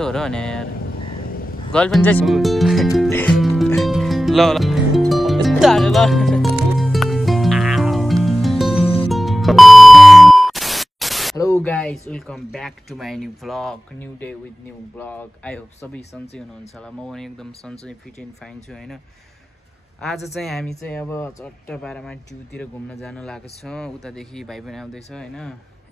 हो र भने यार गर्लफ्रेन्ड चाहिँ ल ल यस्तो हाल्यो ल hello guys welcome back to my new vlog new day with new vlog I hope सबै सन्चै हुनुहुन्छ होला म पनि एकदम सन्चै फिट एन्ड फाइन छु होइन। आज चाहिँ हामी चाहिँ अब चट्टपारामा ट्युतिर घुम्न जानु लागेको छौँ। उतादेखि भाइ पनि आउँदैछ होइन।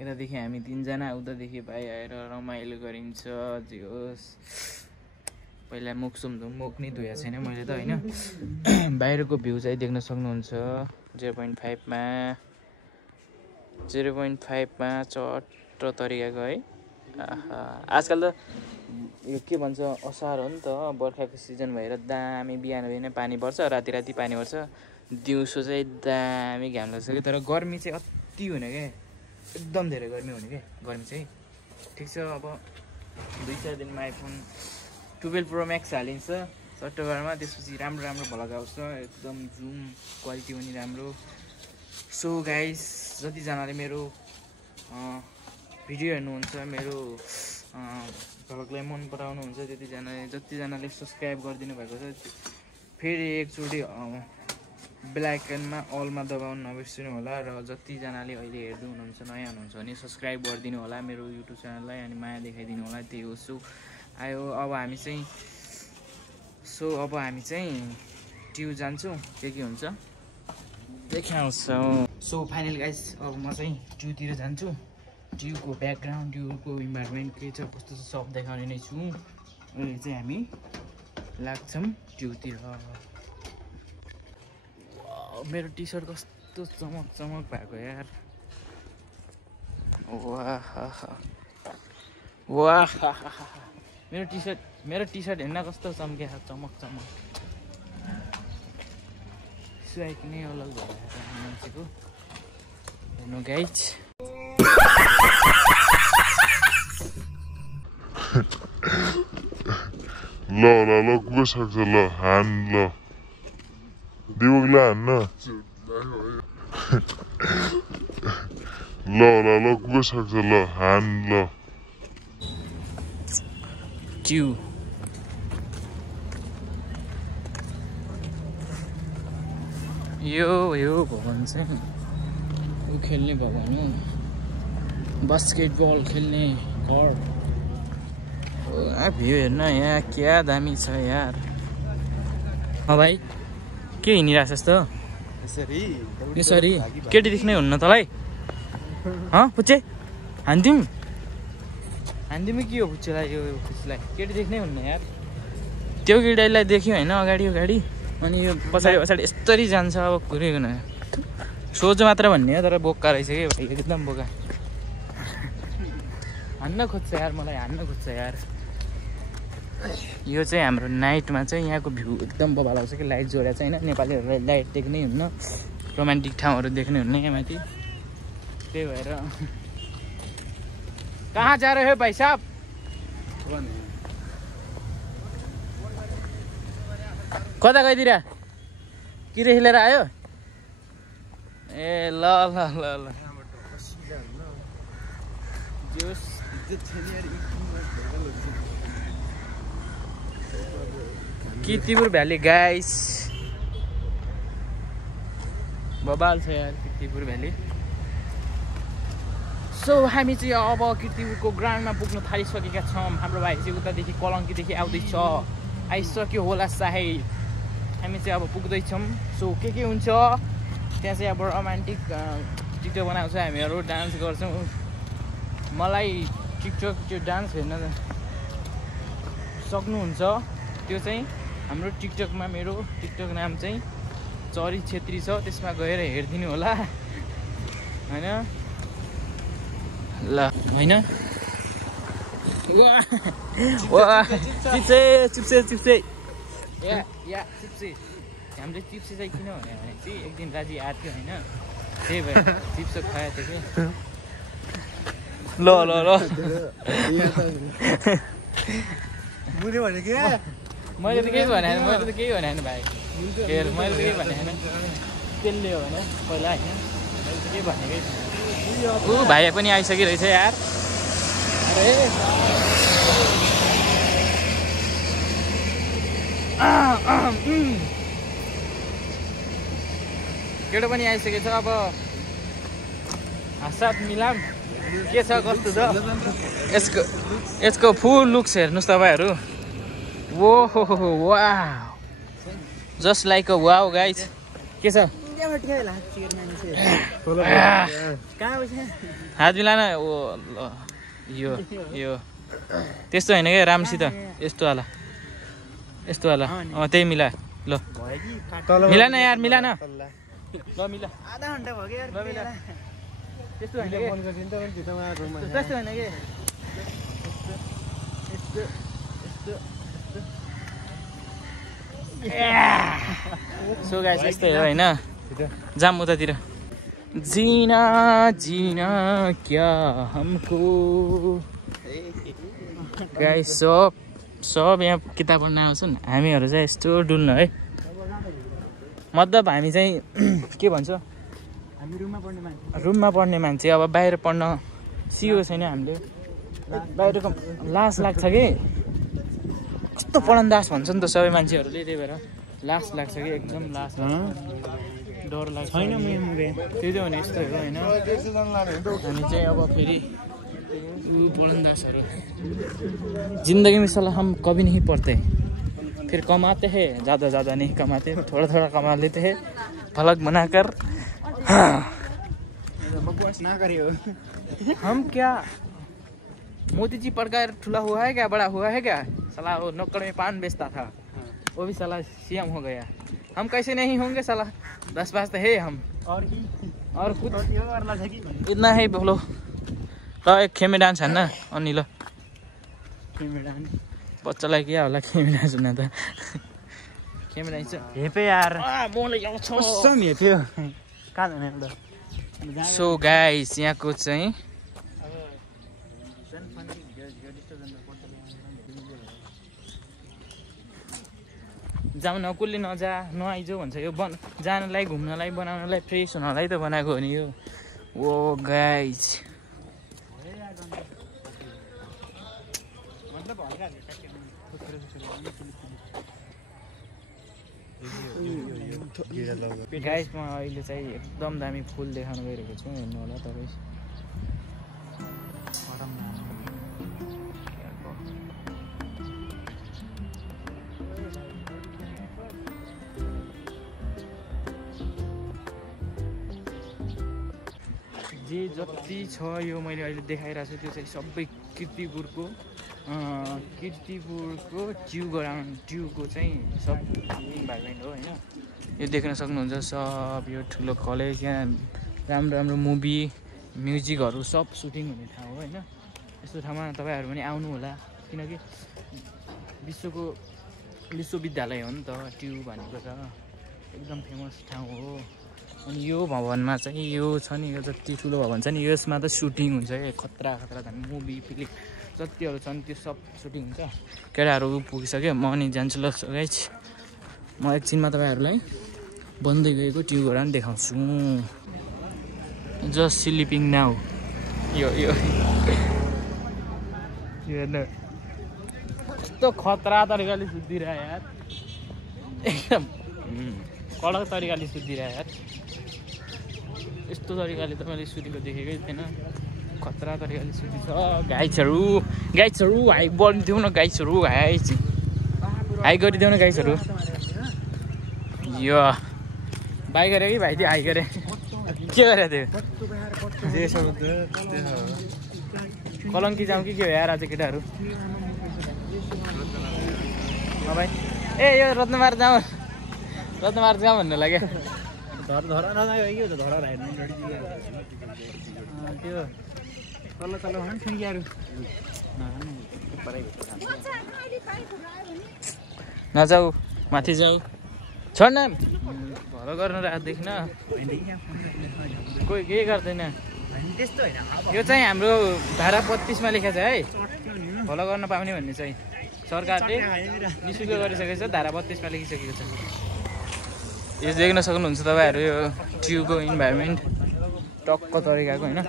यतादेखि हामी तिनजना उतादेखि भाइ आएर रमाइलो गरिन्छ। जे होस् पहिला मुख नै धोएको छैन मैले त होइन। बाहिरको भ्यू चाहिँ देख्न सक्नुहुन्छ 0.5मा चट्ट तरिकाको है। आजकल त यो के भन्छ असार हो नि त, बर्खाको सिजन भएर दामी बिहान बिहान पानी पर्छ, राति राति पानी पर्छ, दिउँसो चाहिँ दामी घाम लाग्छ कि। तर गर्मी चाहिँ अति हुने क्या, एकदम धेरै गर्मी हुने क्या गर्मी चाहिँ। ठिक छ अब 2-4 दिनमा आइफोन 12 प्रो म्याक्स हालिन्छ सफ्टवेयरमा, त्यसपछि राम्रो राम्रो भ्लग आउँछ, एकदम जुम क्वालिटी पनि राम्रो। सो गाइस जतिजनाले मेरो भिडियो हेर्नुहुन्छ, मेरो भ्लगलाई मन पराउनुहुन्छ, जतिजनाले सब्सक्राइब गरिदिनु भएको छ, फेरि एकचोटि बेल आइकनमा अलमा दबाउन नबिर्सिनु होला। र जतिजनाले अहिले हेर्दै हुनुहुन्छ, नयाँ हुनुहुन्छ भने सब्सक्राइब गरिदिनु होला मेरो युट्युब च्यानललाई, अनि माया देखाइदिनु होला। त्यही हो। सो अब हामी चाहिँ ट्यु जान्छौँ, के हुन्छ देखाउँछौँ। सो फाइनल गाइस अब म चाहिँ ट्युतिर जान्छु। ट्युको ब्याकग्राउन्ड, ट्युको इन्भाइरोमेन्ट के छ कस्तो छ सब देखाउने नै छु। अहिले चाहिँ हामी लाग्छौँ ट्युतिर। मेरो टी सर्ट कस्तो चमक चमक भएको यार, वाह मेरो टी सर्ट हेर्न कस्तो चम्के चमक चमक। स्वाइक नै अलग भएर मान्छेको हेर्नु गाइज। ल गइसक्छ ल हान ल दिवगला हान्न ल गइसक्छ ल हान ल ट्यु यो भवन चाहिँ ऊ खेल्ने भवन हो, बास्केटबल खेल्ने घर। भ्यू हेर्न यहाँ क्या दामी छ यार। भाइ के हिँडिरहेको छ त यसरी? केटी देख्नै हुन्न तँलाई? पुच्चे हान्दिमी के हो पुच्चेलाई? यो पुच्चेलाई केटी देख्नै हुन्न यार। त्यो केटीलाई देख्यो होइन अगाडि अनि यो पछाडि यस्तरी जान्छ। अब कुरेको न सोच मात्र भन्ने हो, तर बोक्का रहेछ कि भाइ, एकदम बोका। हान्न खोज्छ यार, मलाई हान्न खोज्छ यार। यो चाहिँ हाम्रो नाइटमा चाहिँ यहाँको भ्यू एकदम बबाल आउँछ कि, लाइट जोडेर चाहिँ होइन। नेपालीहरूलाई लाइट देख्नै हुन्न, रोमान्टिक ठाउँहरू देख्नै हुन्न यहाँ माथि। त्यही भएर कहाँ जा रहे हो भाइ साहब? कता गइदिरा किरे खेलेर आयो? ए ल किर्तिपुर भ्याली गाइस, बबाल छ यार किर्तिपुर भ्याली। सो हामी चाहिँ अब किर्तिपुरको ग्राउन्डमा पुग्न थालिसकेका छौँ। हाम्रो भाइ चाहिँ उतादेखि कलङ्कीदेखि आउँदैछ, आइसक्यो होला सायद। हामी चाहिँ अब पुग्दैछौँ। सो के हुन्छ त्यहाँ चाहिँ अब रोमान्टिक टिकटक बनाउँछ, हामीहरू डान्स गर्छौँ। मलाई टिकटक त्यो डान्स हेर्न सक्नुहुन्छ, त्यो चाहिँ हाम्रो टिकटकमा, मेरो टिकटक नाम चाहिँ चरी छेत्री छ, त्यसमा गएर हेरिदिनु होला होइन। ल होइन चिप्से या चिप्से। हामीले चिप्से चाहिँ किन भने चाहिँ एक दिन राजी आएको थियो होइन, त्यही भएर चिप्स खाएको थियो कि। ल मैले त केही भनेन भाइ, मैले त केही भनेन, त्यसले हो भने पहिला होइन, मैले त केही भनेकै छैन। भाइ पनि आइसकिरहेछ यार। केटो पनि आइसकेछ अब हातसाथ मिलाम के छ कस्तो छ यसको फुल लुक्स हेर्नुहोस् तपाईँहरू वो हो wow just like a wow guys के छ हात मिलान यो त्यस्तो होइन क्या राम्रोसित यस्तो वाला त्यही मिला ल मिला न यार मिला न ल मिला आधा घन्टा भयो यार त्यस्तो होइन कि सो गाइस यस्तै हो होइन जाम उतातिर जीना जीना क्या हमको गाइस सब यहाँ किताब पढ्न आउँछन् हामीहरू चाहिँ यस्तो डुल्नु है मतलब हामी चाहिँ के भन्छ रुममा पढ्ने मान्छे अब बाहिर पढ्न सिकेको छैन हामीले बाहिरको लाज लाग्छ कि कस्तो पढन्दास भन्छ नि त सबै मान्छेहरूले त्यही भएर लाज लाग्छ कि एकदम लाज डर लाग्छ त्यही त भने यस्तो हो होइन हामी चाहिँ अब फेरि पढ़नदासहरू जिंदगी में साला हम कभी नहीं पढ़ते फिर कमाते हैं ज़्यादा नहीं कमाते थोड़ा कमा लेते हैं फलक बनाकर ना करियो हम क्या मोदी जी पढ़कर ठुला हुआ है क्या बड़ा हुआ है क्या साला वो नौकर में पान बेचता था वो भी साला सीएम हो गया हम कैसे नहीं होंगे साला 10 पास तो है हम और कुछ इतना है बोलो ल एक खेमे डान्स हान्न अनि ल खेमे डान्स बच्चालाई के होला खेमे डान्स हुन त खेमे डान्स हेपे यार मलाई आउँछ कसम हेप्यो कहाँ जाने त सो गाइस यहाँको चाहिँ जाउँ न कसले नआइजो भन्छ यो जानलाई घुम्नलाई बनाउनलाई फ्रेस हुनलाई त बनाएको हो नि यो ओ गाइस गाइस म अहिले चाहिँ एकदम दामी फुल देखाउन गइरहेको छु हेर्नु होला तपाईँ जे जति छ यो मैले अहिले देखाइरहेको छु त्यो चाहिँ सबै किर्तिपुरको ट्युको चाहिँ सब इन्भाइरोमेन्ट हो होइन यो देख्न सक्नुहुन्छ सब यो ठुलो कलेज यहाँ राम्रो मुभी म्युजिकहरू सब सुटिङ हुने ठाउँ हो होइन यस्तो ठाउँमा तपाईँहरू पनि आउनु होला किनकि विश्वविद्यालय हो नि त ट्यु भनेको त एकदम फेमस ठाउँ हो अनि यो भवनमा चाहिँ यो छ नि यो जति ठुलो भवन छ नि यसमा त सुटिङ हुन्छ है खतरा दामी मुभी फिल्म जतिहरू छन् त्यो सब सुटिङ हुन्छ केटाहरू पुगिसक्यो म अनि जान्छु ल गाइस म एकछिनमा तपाईँहरूलाई बन्दै गएको ट्युबहरू पनि देखाउँछु जस्ट स्लिपिङ नाउ यो हेर्नु कस्तो खतरा तरिकाले सुतिरह यार एकदम कडक तरिकाले सुतिरह यार यस्तो तरिकाले त मैले सुतेको देखेकै थिएन खतरा तरिकाले सुति छ गाइसहरू हाई बढिदिउँ न गाइसहरू हाई गरिदेऊ न गाइसहरू यो बाई गरे कि भाइ त्यो हाई गरे के गरे त्यो कलङ्की जाउँ कि के हो यार आज केटाहरू भाइ ए यो रत्नमार जाउँ भन्नु लाग्यो त्यो तल ठुङ्गियाहरू नजाऊ माथि जाऊ छोड न भलो गर्नु राखदेखि न कोही केही गर्दैन यो चाहिँ हाम्रो धारा 32 मा लेखेको छ है फलो गर्न पाउने भन्ने चाहिँ सरकारले निःशुल्क गरिसकेको छ धारा 32 मा लेखिसकेको छ यो देख्न सक्नुहुन्छ तपाईँहरू यो ट्युको इन्भाइरोमेन्ट टक्क तरिकाको होइन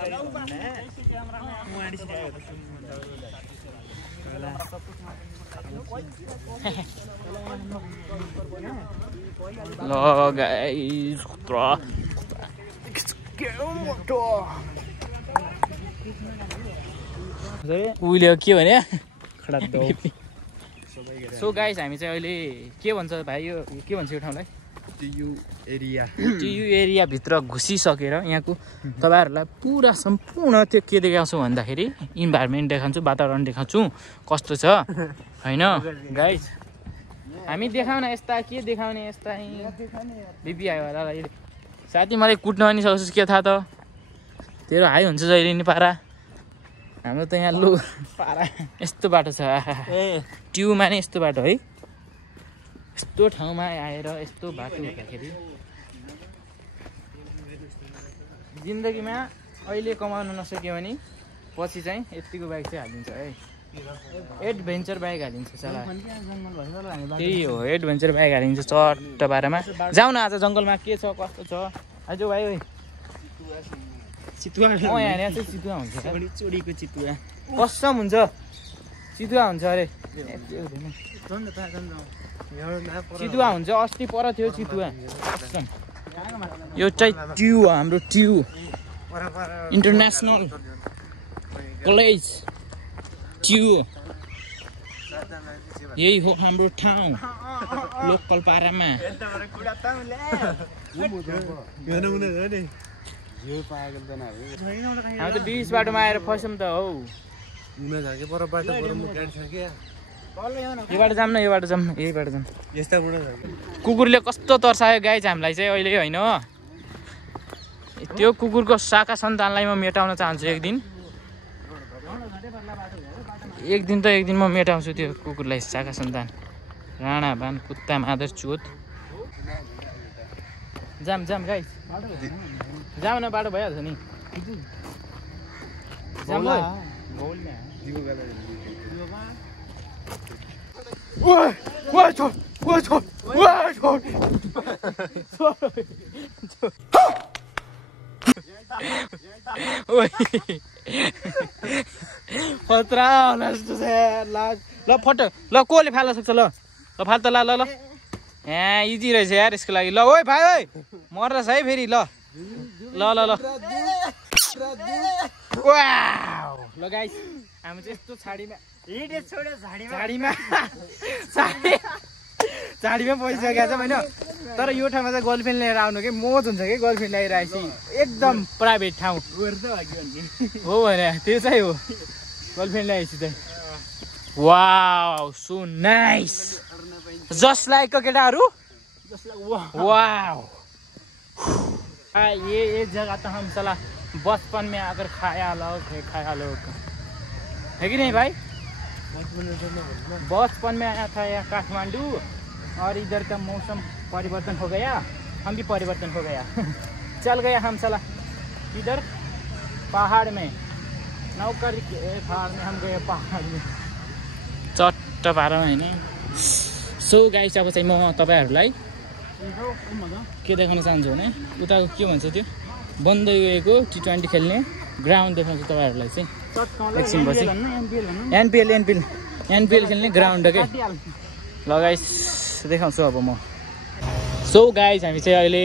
ल गाइस उहिले के भने सो गाइस हामी चाहिँ अहिले के भन्छ भाइ यो के भन्छ यो ठाउँलाई टियु एरियाभित्र घुसिसकेर यहाँको तपाईँहरूलाई पुरा सम्पूर्ण त्यो के देखाउँछु भन्दाखेरि इन्भाइरोमेन्ट देखाउँछु वातावरण देखाउँछु कस्तो छ होइन गाइस हामी देखाउन यस्ता के देखाउने यस्ता बिपी आयो होला साथी मलाई कुट्न पनि सक्छु के थाहा त तेरो हाई हुन्छ जहिले नि पारा हाम्रो त यहाँ लो पारा यस्तो बाटो छ ट्युमा नै यस्तो बाटो है यस्तो ठाउँमा आएर यस्तो बाटो हुँदाखेरि जिन्दगीमा अहिले कमाउन नसक्यो भने पछि चाहिँ यतिको बाइक चाहिँ हालिदिन्छ है एडभेन्चर बाइक हालिन्छ चला त्यही हो एडभेन्चर बाइक हालिन्छ चट्ट पारामा जाउँ न आज जङ्गलमा के छ कस्तो छ आज भाइ चितुवा यहाँ चाहिँ चितुवा हुन्छ चोरीको चितुवा कसम हुन्छ चितुवा हुन्छ अरे चितुवा हुन्छ अस्ति पर थियो चितुवा यो चाहिँ ट्यु हाम्रो ट्यु इन्टरनेसनल कलेज ट्यु यही हो हाम्रो ठाउँ लोकल पारामा हामी त बिच बाटोमा आएर फस्यौँ त हौ योबाट जाऊँ न योबाट जाऊँ यहीबाट जाऊँ कुकुरले कस्तो तर्सायो गाइज हामीलाई चाहिँ अहिले होइन त्यो कुकुरको शाखा सन्तानलाई म मेटाउन चाहन्छु एक दिन त एक दिन म मेटाउँछु त्यो कुकुरलाई शाखा सन्तान राणा बान कुत्ता मादर चोत जाम जाम गाइज जाम न बाटो भइहाल्छ नि जाम खतरा ल फटो ल कसले फाल्न सक्छ ल फाल त ल ल ल यहाँ इजी रहेछ यार यसको लागि ल ओइ भाइ ओइ मर्दैछ है फेरि ल ल ल ल ल गाइस हामी चाहिँ यस्तो झाडीमा पसिसकेको छ होइन तर यो ठाउँमा चाहिँ गर्लफ्रेन्ड लिएर आउनु के मोज हुन्छ कि गर्लफ्रेन्ड ल्याइरहेपछि एकदम प्राइभेट ठाउँ हो भने त्यो चाहिँ हो गर्लफ्रेन्ड ल्याएपछि चाहिँ wow so nice just like केटाहरू वाउ ये जगह तो हम चला बचपन में अगर खाया लोग है कि नहीं भाई बचपन में आया था यहाँ काठमांडू और इधर का मौसम परिवर्तन हो गया हम भी परिवर्तन हो गया चल गया हम चला इधर पहाड़ में नौकरी पहाड़ में हम गए पहाड़ में चट्ट पारा होइन सो गाइस अब चाहिँ म तपाईँहरूलाई के देखाउन चाहन्छु भने उताको के भन्छ त्यो बन्दै गएको T20 खेल्ने ग्राउन्ड देखाउँछु तपाईँहरूलाई चाहिँ एकछिनपछि एनपिएल खेल्ने ग्राउन्ड के ल गाइस देखाउँछु अब म सो गाइस हामी चाहिँ अहिले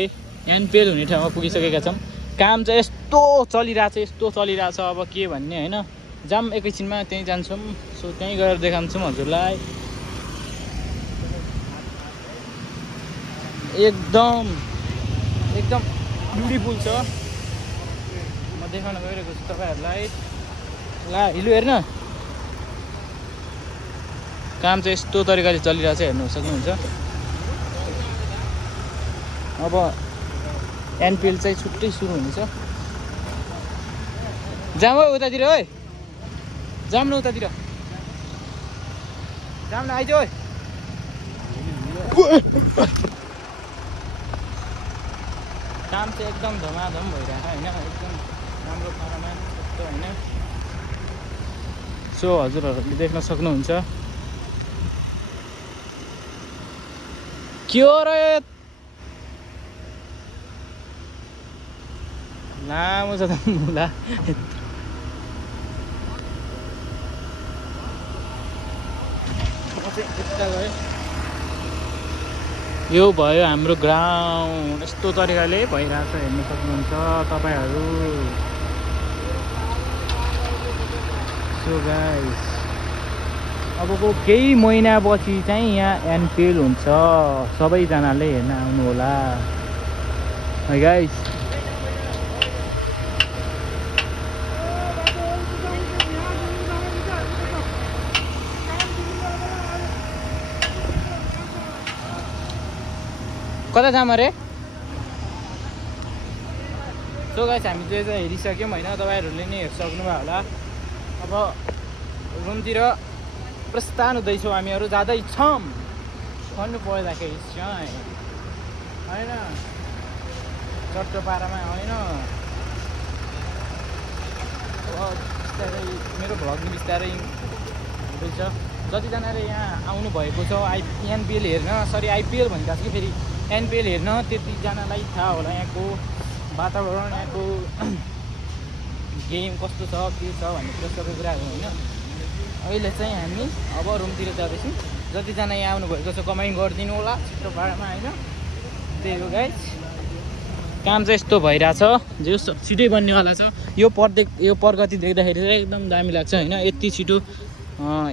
एनपिएल हुने ठाउँमा पुगिसकेका छौँ काम चाहिँ यस्तो चलिरहेको छ अब के भन्ने होइन जाम एकैछिनमा त्यहीँ जान्छौँ सो त्यहीँ गएर देखाउँछौँ हजुरलाई एकदम ब्युटिफुल छ म देखाउन गइरहेको छु तपाईँहरूलाई ला हिलो हेर्न काम चाहिँ यस्तो तरिकाले चलिरहेको छ हेर्नु सक्नुहुन्छ अब एनपिएल चाहिँ छुट्टै सुरु हुनेछ जाम हो उतातिर है जाम न उतातिर जाम न आइज है काम चाहिँ एकदम धमाधम भइरहेको होइन एकदम राम्रो पारामा यस्तो होइन सो हजुरहरूले देख्न सक्नुहुन्छ के हो र लामो छ त मुला चाहिँ यता गयो यो भयो हाम्रो ग्राउन्ड यस्तो तरिकाले भइरहेछ हेर्न सक्नुहुन्छ तपाईहरु सो गाइस अबको केही महिनापछि चाहिँ यहाँ एनपिएल हुन्छ सबैजनाले हेर्न आउनु होला है गाइस कता जाम अरे सो गाइस हामी चाहिँ हेरिसक्यौँ होइन तपाईहरुले नि हेर्सक्नुभयो होला अब रुमतिर प्रस्थान हुँदैछौँ हामीहरू जाँदैछौँ भन्नु पर्दाखेरि चाहिँ होइन चट्टोपारामा होइन बिस्तारै मेरो भ्लग नि बिस्तारै हुँदैछ जतिजनाले यहाँ आउनु भएको छ एनपिएल हेर्न सरी आइपिएल भनिरहेको छु कि फेरि एनपिएल हेर्न त्यतिजनालाई थाहा होला यहाँको वातावरण यहाँको गेम कस्तो छ के छ भन्ने कुरा सबै कुराहरू होइन अहिले चाहिँ हामी अब रुमतिर जाँदैछौँ जतिजना यहाँ आउनुभएको छ कमाइ गरिदिनु होला छिटो पारामा होइन त्यही हो गाइस काम चाहिँ यस्तो भइरहेछ जो छिटै बन्नेवाला छ यो प्रगति देख्दाखेरि चाहिँ एकदम दामी लाग्छ होइन यति छिटो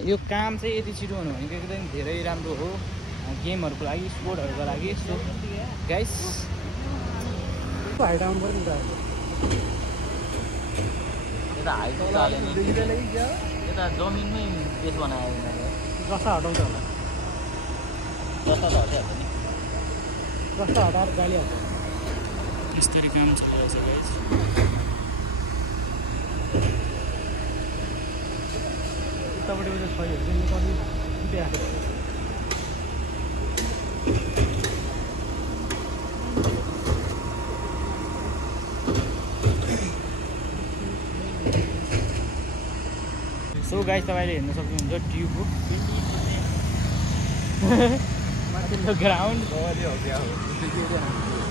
यो काम चाहिँ यति छिटो हुनु भनेको एकदम धेरै राम्रो हो गेमहरूको लागि स्पोर्टहरूको लागि सो गाइस हाइट आउनु पर्यो नि त हाइट यता जमिनमै बेस बनायो जस्ता हटाउँछ होला जस्ता त हटाइहाल्छ नि जस्ता हटाएर गाली हाल्छ यसरी काम चलिरहेछ गाइस उतापट्टि चाहिँ छैहरू चाहिँ निकाल्नु उठिआएको सो गाइस तपाईँले हेर्न सक्नुहुन्छ ट्युब हो माथिल्लो ग्राउन्ड यहाँ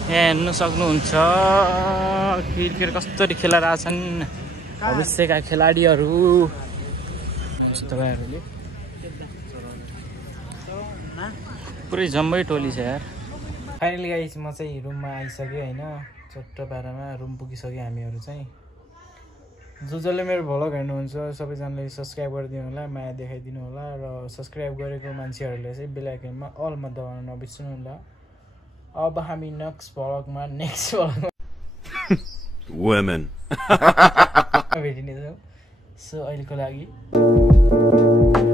हेर्न सक्नुहुन्छ क्रिकेट कसरी खेलिरहेछन् भविष्यका खेलाडीहरू तपाईँहरूले पुरै जम्मै टोली छ यार फाइनली गाइस म चाहिँ रुममा आइसकेँ होइन चट्टोपारामा रुम पुगिसक्यो हामीहरू चाहिँ जसले मेरो भ्लग हेर्नुहुन्छ सबैजनाले सब्सक्राइब गरिदिनु होला माया देखाइदिनु होला र सब्सक्राइब गरेको मान्छेहरूले चाहिँ बेल आइकनमा अलमा दबाउन नबिर्सनु होला अब हामी नेक्स्ट भ्लगमा भेटिनेछौँ सो अहिलेको लागि